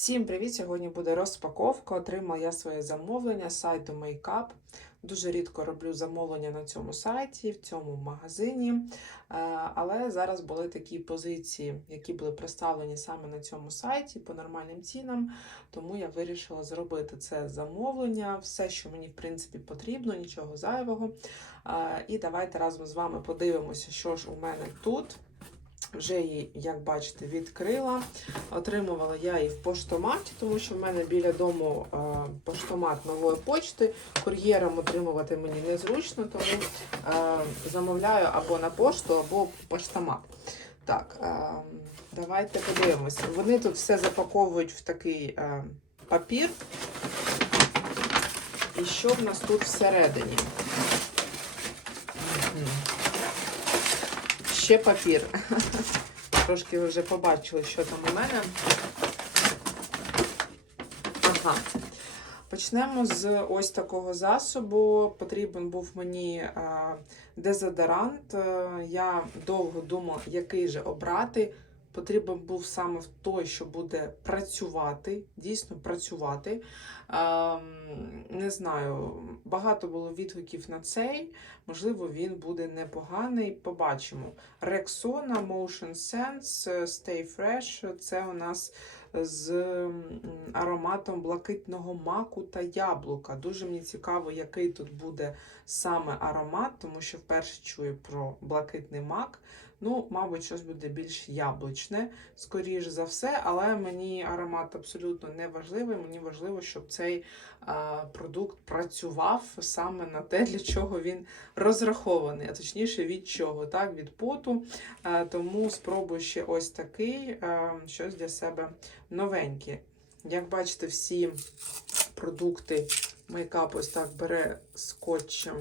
Всім привіт! Сьогодні буде розпаковка. Отримала я своє замовлення з сайту Makeup. Дуже рідко роблю замовлення на цьому сайті, в цьому магазині. Е, Але зараз були такі позиції, які були представлені саме на цьому сайті по нормальним цінам. Тому я вирішила зробити це замовлення, все, що мені в принципі потрібно, нічого зайвого. Е, І давайте разом з вами подивимося, що ж у мене тут. Вже її, як бачите, відкрила. Отримувала я її в поштоматі, тому що в мене біля дому е, поштомат нової почти. Кур'єром отримувати мені незручно, тому е, замовляю або на пошту, або поштомат. Так, е, давайте подивимося. Вони тут все запаковують в такий папір. І що в нас тут всередині? Ще папір. Трошки вже побачили, що там у мене. Ага. Почнемо з ось такого засобу. Потрібен був мені е, дезодорант. Е, Я довго думала, який же обрати. Потрібен був саме в той, що буде працювати, дійсно працювати. Не знаю, багато було відгуків на цей. Можливо, він буде непоганий. Побачимо. Rexona Motion Sense Stay Fresh. Це у нас з ароматом блакитного маку та яблука. Дуже мені цікаво, який тут буде саме аромат, тому що вперше чую про блакитний мак. Ну, мабуть, щось буде більш яблучне, скоріш за все, але мені аромат абсолютно не важливий. Мені важливо, щоб цей продукт працював саме на те, для чого він розрахований, а точніше від чого, так, від поту. Тому спробую ще ось такий, щось для себе новеньке. Як бачите, всі продукти мейкап ось так бере скотчем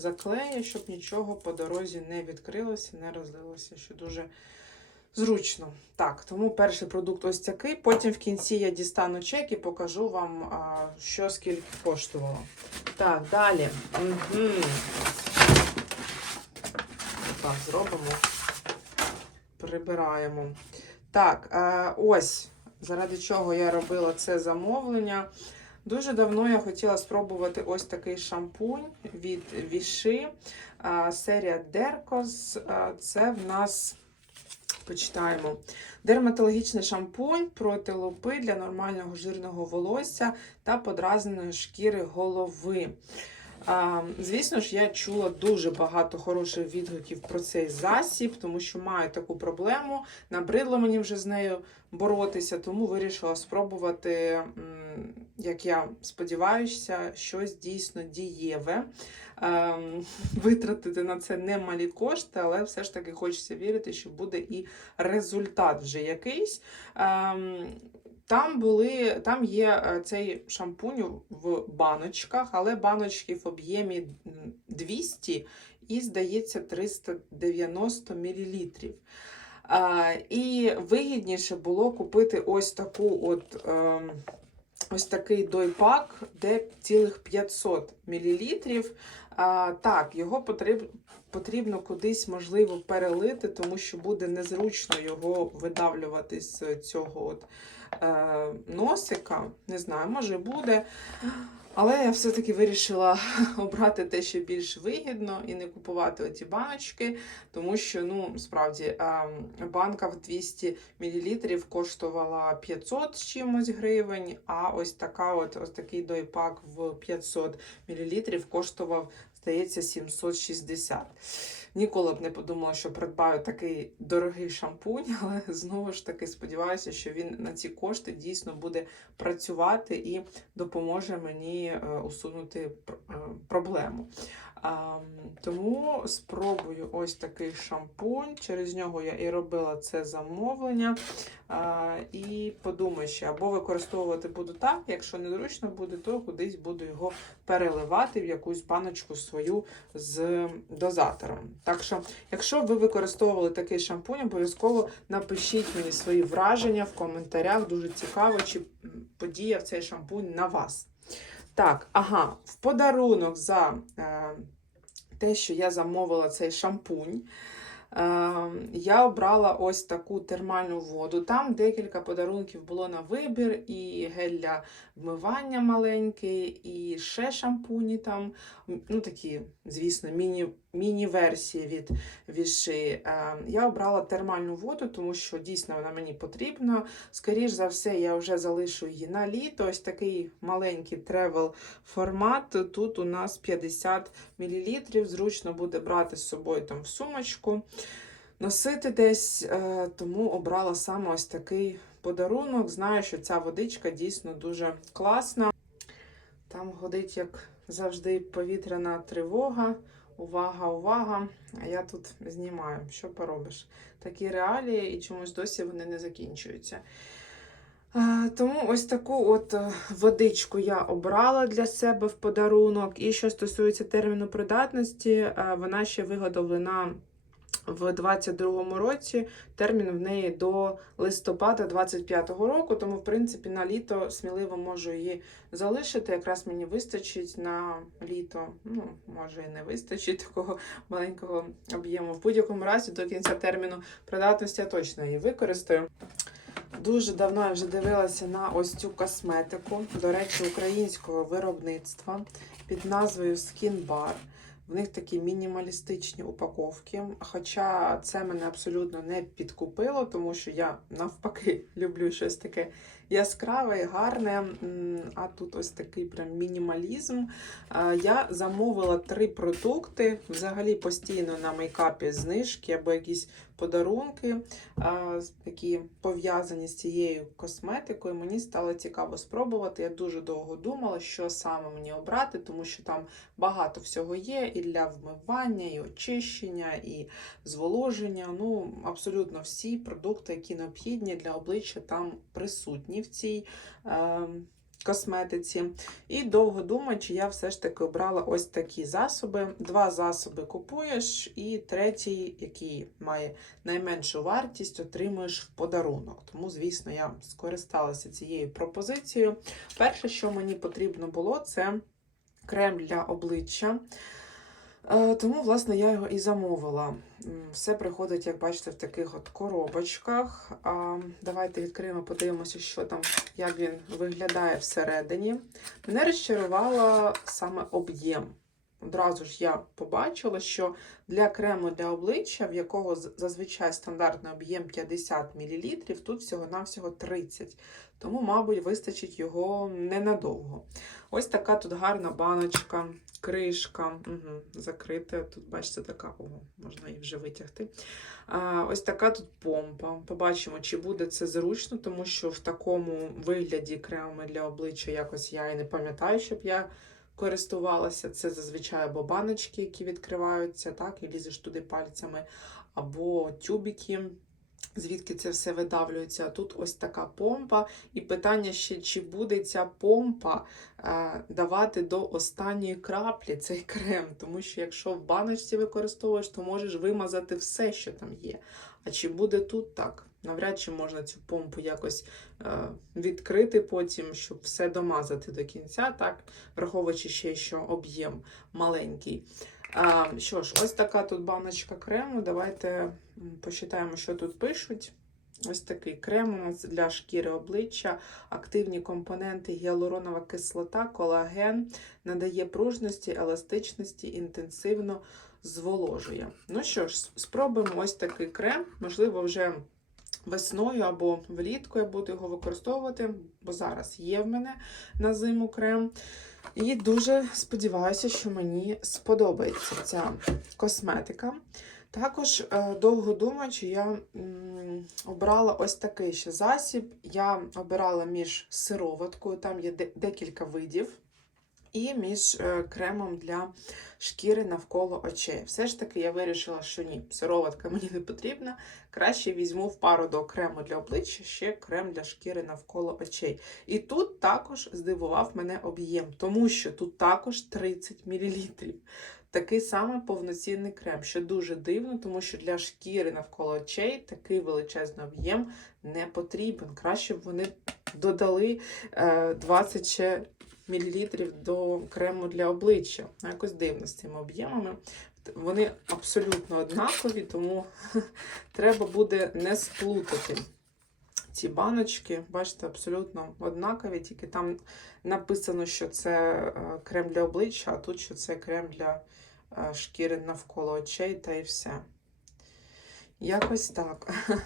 заклеє, щоб нічого по дорозі не відкрилося, не розлилося, що дуже зручно. Так, тому перший продукт ось такий. Потім в кінці я дістану чек і покажу вам, що скільки коштувало. Так, далі. Угу. Так, зробимо. Прибираємо. Так, е, ось заради чого я робила це замовлення. Дуже давно я хотіла спробувати ось такий шампунь від Віши. Серія Деркос. Це в нас, почитаємо, дерматологічний шампунь проти лупи для нормального жирного волосся та подразненої шкіри голови. А, Звісно ж, я чула дуже багато хороших відгуків про цей засіб, тому що маю таку проблему. Набридло мені вже з нею боротися, тому вирішила спробувати, як я сподіваюся, щось дійсно дієве. Ем, Витратити на це немалі кошти, але все ж таки хочеться вірити, що буде і результат вже якийсь. Ем, Там були, там є е, цей шампунь в баночках, але баночки в об'ємі 200 і, здається, 390 мл. І вигідніше було купити ось таку от. Ось такий дойпак, де цілих 500 мл. А, так, його потрібно, потрібно кудись, можливо, перелити, тому що буде незручно його видавлювати з цього от, е, носика. Не знаю, може буде. Але я все-таки вирішила обрати те, що більш вигідно, і не купувати оті баночки, тому що, ну, справді, е, банка в 200 мл коштувала 500 з чимось гривень, а ось така от, ось такий дойпак в 500 мл коштував, здається, 760. Ніколи б не подумала, що придбаю такий дорогий шампунь, але знову ж таки сподіваюся, що він на ці кошти дійсно буде працювати і допоможе мені е, усунути е, проблему. Тому спробую ось такий шампунь. Через нього я і робила це замовлення. І подумаю ще, або використовувати буду так, якщо незручно буде, то кудись буду його переливати в якусь баночку свою з дозатором. Так що, якщо ви використовували такий шампунь, обов'язково напишіть мені свої враження в коментарях. Дуже цікаво, чи подіяв цей шампунь на вас. Так, ага, в подарунок за е, те, що я замовила цей шампунь. Е, Я обрала ось таку термальну воду. Там декілька подарунків було на вибір, і гель для вмивання маленький, і ще шампуні там. Ну, такі, звісно, міні, міні-версії від віши. Е, Я обрала термальну воду, тому що дійсно вона мені потрібна. Скоріш за все, я вже залишу її на літо. Ось такий маленький тревел формат. Тут у нас 50 мл. Зручно буде брати з собою там в сумочку, носити десь, е, тому обрала саме ось такий подарунок. Знаю, що ця водичка дійсно дуже класна. Там годить, як завжди, повітряна тривога. Увага, увага! А я тут знімаю. Що поробиш? Такі реалії, і чомусь досі вони не закінчуються. Тому ось таку от е, водичку я обрала для себе в подарунок. І що стосується терміну придатності, е, вона ще виготовлена в 22-му році. Термін в неї до листопада 25-го року, тому, в принципі, на літо сміливо можу її залишити. Якраз мені вистачить на літо. Ну, може і не вистачить такого маленького об'єму. В будь-якому разі до кінця терміну придатності я точно її використаю. Дуже давно я вже дивилася на ось цю косметику, до речі, українського виробництва під назвою Skin Bar. В них такі мінімалістичні упаковки. Хоча це мене абсолютно не підкупило, тому що я навпаки люблю щось таке яскраве і гарне. А тут ось такий прям мінімалізм. Я замовила три продукти. Взагалі постійно на мейкапі знижки або якісь подарунки, які пов'язані з цією косметикою. Мені стало цікаво спробувати. Я дуже довго думала, що саме мені обрати, тому що там багато всього є і для вмивання, і очищення, і зволоження. Ну, абсолютно всі продукти, які необхідні для обличчя, там присутні в цій. Е, Косметиці. І довго думаючи, я все ж таки обрала ось такі засоби. Два засоби купуєш, і третій, який має найменшу вартість, отримуєш в подарунок. Тому, звісно, я скористалася цією пропозицією. Перше, що мені потрібно було, це крем для обличчя. Е, Тому, власне, я його і замовила. Все приходить, як бачите, в таких от коробочках. Давайте відкриємо, подивимося, що там, як він виглядає всередині. Мене розчарувала саме об'єм. Одразу ж я побачила, що для крему для обличчя, в якого зазвичай стандартний об'єм 50 мл, тут всього-навсього 30 Тому, мабуть, вистачить його ненадовго. Ось така тут гарна баночка, кришка, угу, закрита. Тут, бачите, така, о, можна її вже витягти. А, ось така тут помпа. Побачимо, чи буде це зручно, тому що в такому вигляді креми для обличчя якось я і не пам'ятаю, щоб я користувалася. Це зазвичай або баночки, які відкриваються, так, і лізеш туди пальцями, або тюбики. Звідки це все видавлюється? Тут ось така помпа, і питання ще, чи буде ця помпа е, давати до останньої краплі цей крем. Тому що якщо в баночці використовуєш, то можеш вимазати все, що там є. А чи буде тут так? Навряд чи можна цю помпу якось е, відкрити потім, щоб все домазати до кінця, так? враховуючи ще, що об'єм маленький. Що ж, ось така тут баночка крему. Давайте м, почитаємо, що тут пишуть. Ось такий крем у нас для шкіри обличчя, активні компоненти, гіалуронова кислота, колаген, надає пружності, еластичності, інтенсивно зволожує. Ну що ж, спробуємо ось такий крем. Можливо, вже весною або влітку я буду його використовувати, бо зараз є в мене на зиму крем. І дуже сподіваюся, що мені сподобається ця косметика. Також е, довго думаючи, я обрала ось такий ще засіб. Я обирала між сироваткою, там є декілька видів, і між е, кремом для шкіри навколо очей. Все ж таки, я вирішила, що ні, сироватка мені не потрібна. Краще візьму в пару до крему для обличчя ще крем для шкіри навколо очей. І тут також здивував мене об'єм, тому що тут також 30 мл. Такий самий повноцінний крем, що дуже дивно, тому що для шкіри навколо очей такий величезний об'єм не потрібен. Краще б вони додали е, 20 ще мл до крему для обличчя. Ну, Якось дивно з цими об'ємами. Вони абсолютно однакові, тому треба буде не сплутати ці баночки. Бачите, абсолютно однакові, тільки там написано, що це е, крем для обличчя, а тут що це крем для е, шкіри навколо очей та і все. Якось так.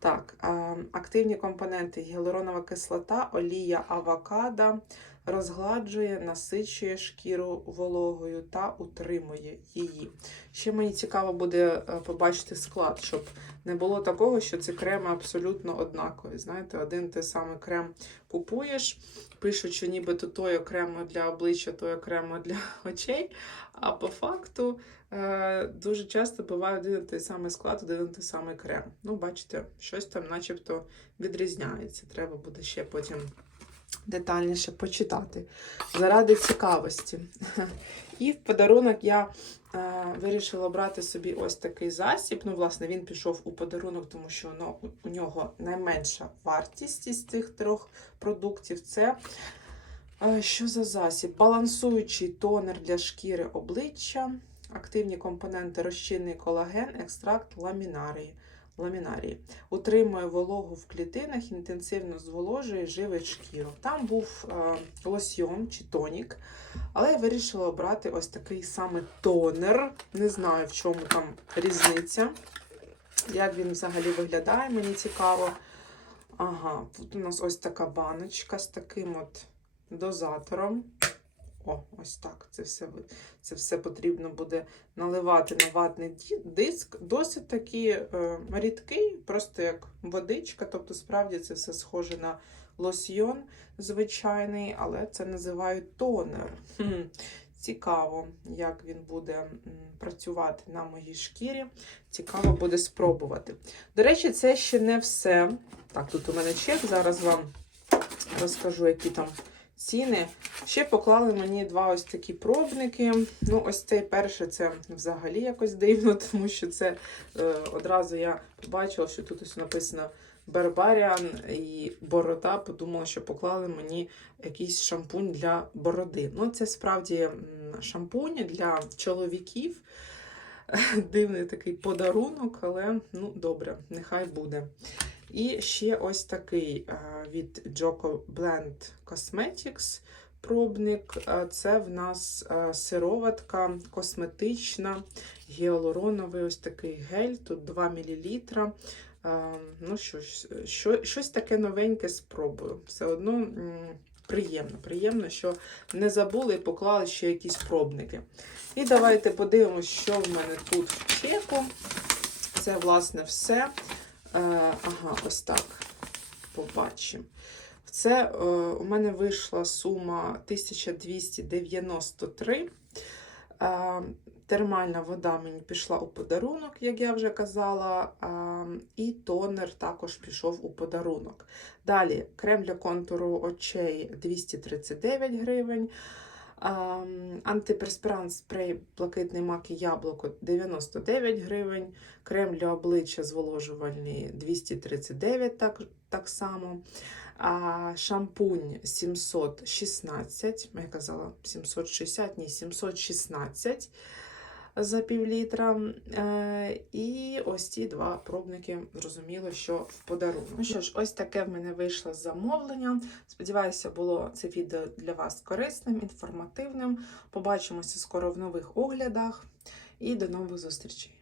Так, е, активні компоненти гіалуронова кислота, олія авокадо розгладжує, насичує шкіру вологою та утримує її. Ще мені цікаво буде е, побачити склад, щоб не було такого, що ці креми абсолютно однакові. Знаєте, один той самий крем купуєш, пишуть, що нібито той окремо для обличчя, той окремо для очей. А по факту е, дуже часто буває один той самий склад, один той самий крем. Ну, бачите, щось там начебто відрізняється. Треба буде ще потім детальніше почитати. Заради цікавості. І в подарунок я е, вирішила брати собі ось такий засіб. Ну, власне, він пішов у подарунок, тому що воно, у нього найменша вартість із цих трьох продуктів. Це е, що за засіб? Балансуючий тонер для шкіри обличчя, активні компоненти розчинний колаген, екстракт ламінарії. Ламінарії. Утримує вологу в клітинах, інтенсивно зволожує, живить шкіру. Там був е, лосьйон чи тонік, але я вирішила обрати ось такий саме тонер. Не знаю, в чому там різниця. Як він взагалі виглядає, мені цікаво. Ага, тут у нас ось така баночка з таким от дозатором. О, ось так. Це все, це все потрібно буде наливати на ватний диск. Досить такий е, рідкий, просто як водичка. Тобто, справді це все схоже на лосьйон звичайний, але це називають тонер. Хм. Цікаво, як він буде працювати на моїй шкірі. Цікаво буде спробувати. До речі, це ще не все. Так, тут у мене чек. Зараз вам розкажу, які там ціни. Ще поклали мені два ось такі пробники. Ну, ось цей перший це взагалі якось дивно, тому що це е, одразу я побачила, що тут ось написано Барбаріан і борода. Подумала, що поклали мені якийсь шампунь для бороди. Ну, це справді шампунь для чоловіків. Дивний такий подарунок, але ну добре, нехай буде. І ще ось такий е, від Joko Blend Cosmetics пробник. Е, Це в нас е, сироватка косметична, гіалуроновий ось такий гель, тут 2 мл. Ну, що, щось таке новеньке спробую. Все одно приємно, приємно, що не забули і поклали ще якісь пробники. І давайте подивимось, що в мене тут в чеку. Це, власне, все. Е, ага, ось так. Побачимо. Це е, у мене вийшла сума 1293. Е, термальна вода мені пішла у подарунок, як я вже казала. Е, і тонер також пішов у подарунок. Далі крем для контуру очей 239 гривень. Антиперспірант спрей блакитний мак і яблуко 99 гривень. Крем для обличчя зволожувальний 239 так, так само. А, шампунь 716, я казала 760, ні, 716 за пів літра. Е, і ось ці два пробники, зрозуміло, що в подарунок. Ну що ж, ось таке в мене вийшло замовлення. Сподіваюся, було це відео для вас корисним, інформативним. Побачимося скоро в нових оглядах і до нових зустрічей.